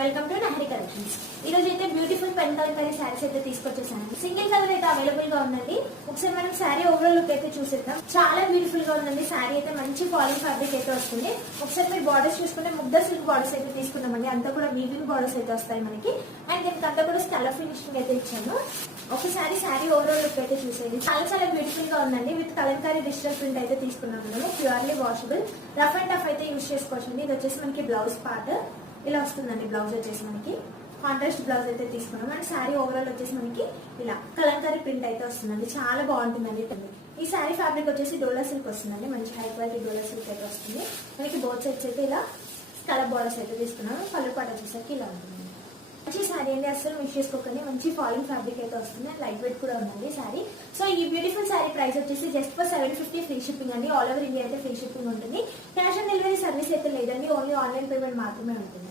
Welcome to Nahri collections. ఈ రోజు అయితే బ్యూటిఫుల్ పెన్ కలంకారీ శారీస్ అయితే తీసుకొచ్చేసాను. సింగిల్ కలర్ అయితే అవైలబుల్ గా ఉందండి. ఒకసారి మనం శారీ ఓవరాల్ లుక్ అయితే చూసేద్దాం. చాలా బ్యూటిఫుల్ గా ఉందండి. శారీ అయితే మంచి ఫాలింగ్ ఫ్యాబ్రిక్ అయితే వస్తుంది. ఒకసారి మీరు బార్డర్స్ చూసుకుంటే ముగ్ధ సిల్క్ బార్డర్స్ అయితే తీసుకున్నామండి. అంతా కూడా వీవింగ్ బార్డర్స్ అయితే వస్తాయి మనకి. అండ్ దీనికి అంతా కూడా స్కలర్ ఫినిషింగ్ అయితే ఇచ్చాను. ఒకసారి శారీ ఓవరాల్ లుక్ అయితే చూసేది. చాలా చాలా బ్యూటిఫుల్ గా ఉందండి. విత్ కలంకారీ డిజిటల్ ప్రింట్ అయితే తీసుకున్నాం మనము. Purely washable, rough and tough అయితే యూజ్ చేసుకోవచ్చు. ఇది వచ్చేసి మనకి బ్లౌజ్ పార్ట్ ఇలా వస్తుందండి. బ్లౌజ్ వచ్చేసి మనకి కాంట్రాస్ట్ బ్లౌజ్ అయితే తీసుకున్నాం. అండ్ శారీ ఓవరాల్ వచ్చేసి మనకి ఇలా కలంకారీ ప్రింట్ అయితే వస్తుందండి. చాలా బాగుంటుందండి. ఈ శారీ ఫ్యాబ్రిక్ వచ్చేసి డోలా సిల్క్ వస్తుందండి. మంచి హై క్వాలిటీ డోలా సిల్క్ అయితే వస్తుంది. మనకి బోత్ సైడ్స్ అయితే ఇలా స్కలర్ బార్డర్స్ అయితే తీసుకున్నాము. పళ్ళు పాట వచ్చేసరికి ఇలా ఉంటుంది. మంచి శారీ అండి, అసలు మిస్ చేసుకోకండి. మంచి ఫాలింగ్ ఫ్యాబ్రిక్ అయితే వస్తుంది. లైట్ వెయిట్ కూడా ఉందండి శారీ. సో ఈ బ్యూటిఫుల్ శారీ ప్రైస్ వచ్చేసి జస్ట్ ఫర్ 750 ఫ్రీ షిప్పింగ్ అండి. ఆల్ ఓవర్ ఇండియా అయితే ఫ్రీ షిప్పింగ్ ఉంటుంది. క్యాష్ ఆన్ డెలివరీ సర్వీస్ అయితే లేదండి. ఓన్లీ ఆన్లైన్ పేమెంట్ మాత్రమే ఉంటుంది.